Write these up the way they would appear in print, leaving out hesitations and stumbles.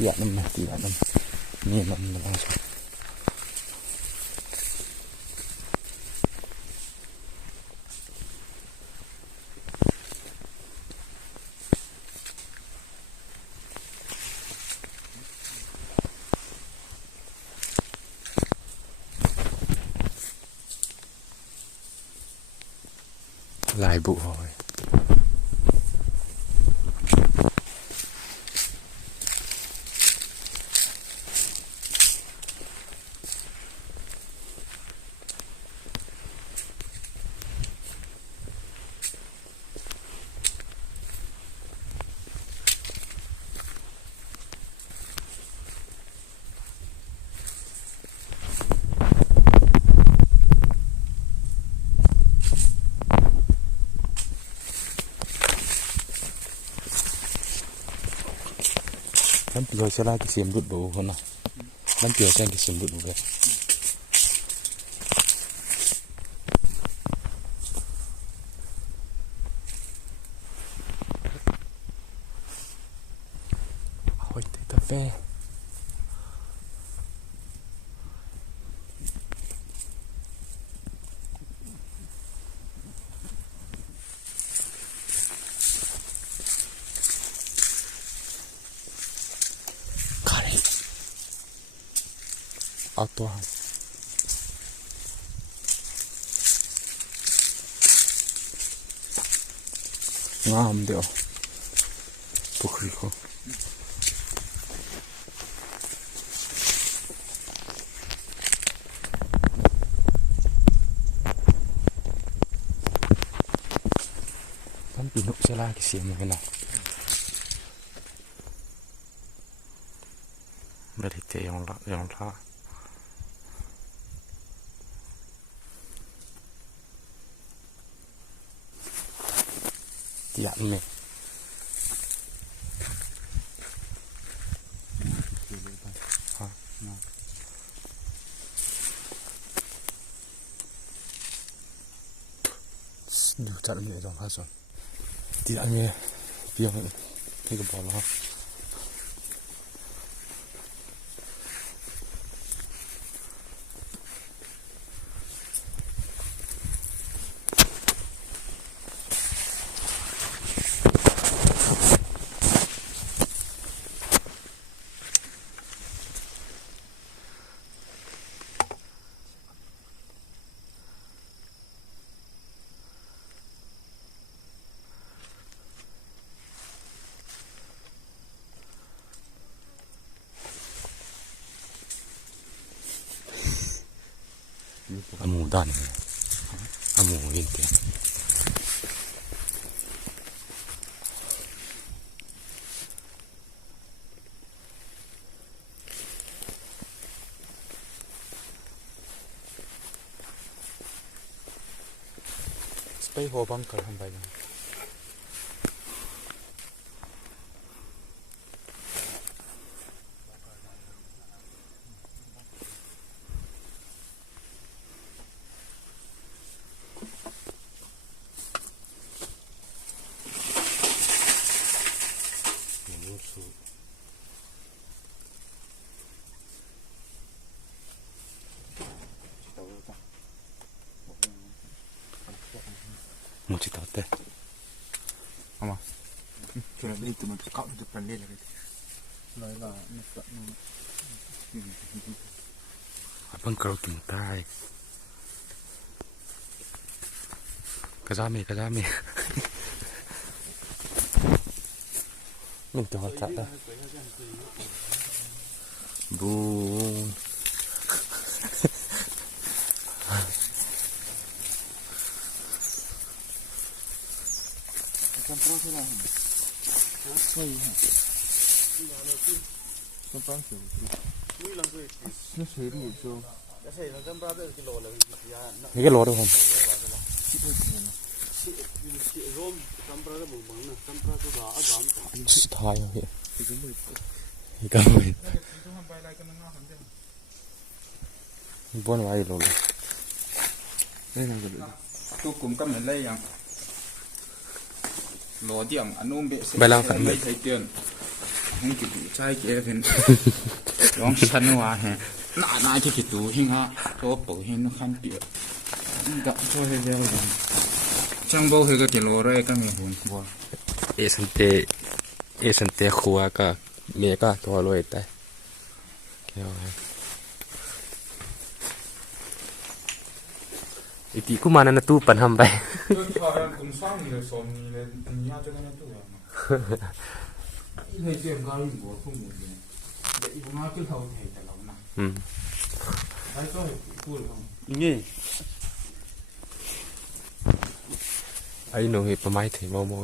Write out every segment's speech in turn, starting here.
tiap nam ni nam langsung lại vụ rồi. Bắn rồi sẽ là cái xiêm đụt đủ không nào? Bắn chiều xem cái xiêm đụt đủ đây. Ôi, thấy cà phê. Auto ngam deo pokhri ko kan pinuk sela ke sim kena dari te yang la tiap ni du tak ni dong hasan tiap ni piang ni ke bola amu dan amu inte spay ho bunker ham bai mau cerita teh, apa? Kira itu macam kau itu pandai lagi. Lailah, abang kalau tuntai, kazami, minta hotak dah, bu. Comprou sei lá. Foi. Comprou um quilo. Muy lang rồi. Nó sẽ đi cho. Cái này nó comprou được kilo là Cái lỗ đâu không? Rom comprou được bụng bụng nè, comprou được đó giảm. Thay rồi. Cái cái này. Buôn vài lỗ. Đây là cái. Tôi cũng cầm lên đây à. Lỗ điểm anh ôm bệ sẽ lấy thấy tiền ให้กินใช่เกี่ยวเป็นร้องชันว่าฮะน่าจะกินตัวหิ้งฮะตัวปุ๋ยหิ้งนักขันเปียกกับพวกเดียวกันช่างโบคือก็กิโลไรก็มีหุ่นบัวเอสันเตครัวก็เมียก็ตัวรวยแต่แค่ว่าอีตีกูมานั่นตู้ปันทำไปพอเราคุ้มซ่อมเลยสมนี่เลยนี่อาจจะได้ตัวอีเลยเชื่อมก็ยิ่งบัวทุ่งหมดเลยเดี๋ยวอีกน้อยจะเขาเห็นแต่เรานะแล้วก็พูดเขานี่ไอ้หนูเห็นประมาณถึงโม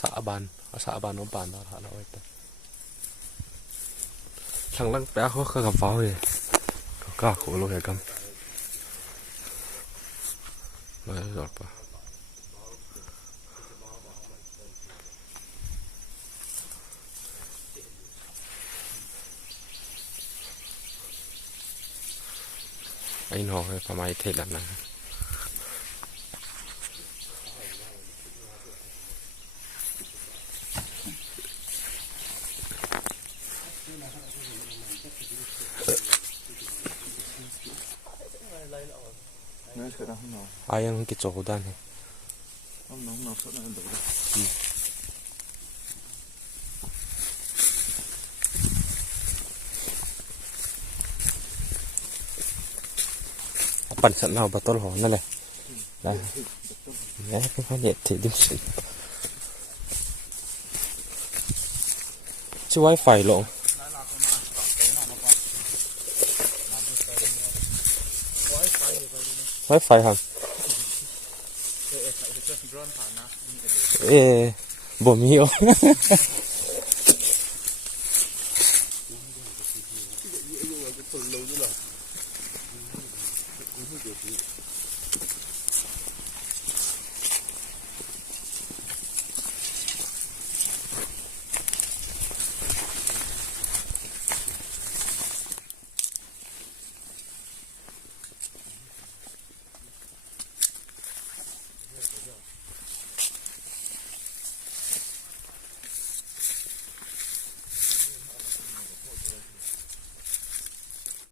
สาบานน้องปานเราเราไว้แต่ช่างลังแป๊ะเขาเคยกับฟ้าเลยก็ขอโลเหกันมาจอดปะไอ้หนูเห็นประมาณเท่านั้นนะอายังกิจโจด้านน้องสดนั่นดูปั่นสันเราบัตรหอนั่นแหละได้เนี่ยเพื่อนเน็ตถือดิ้งสิช่วยไฟลงไฟครับบ่มีอ๋อ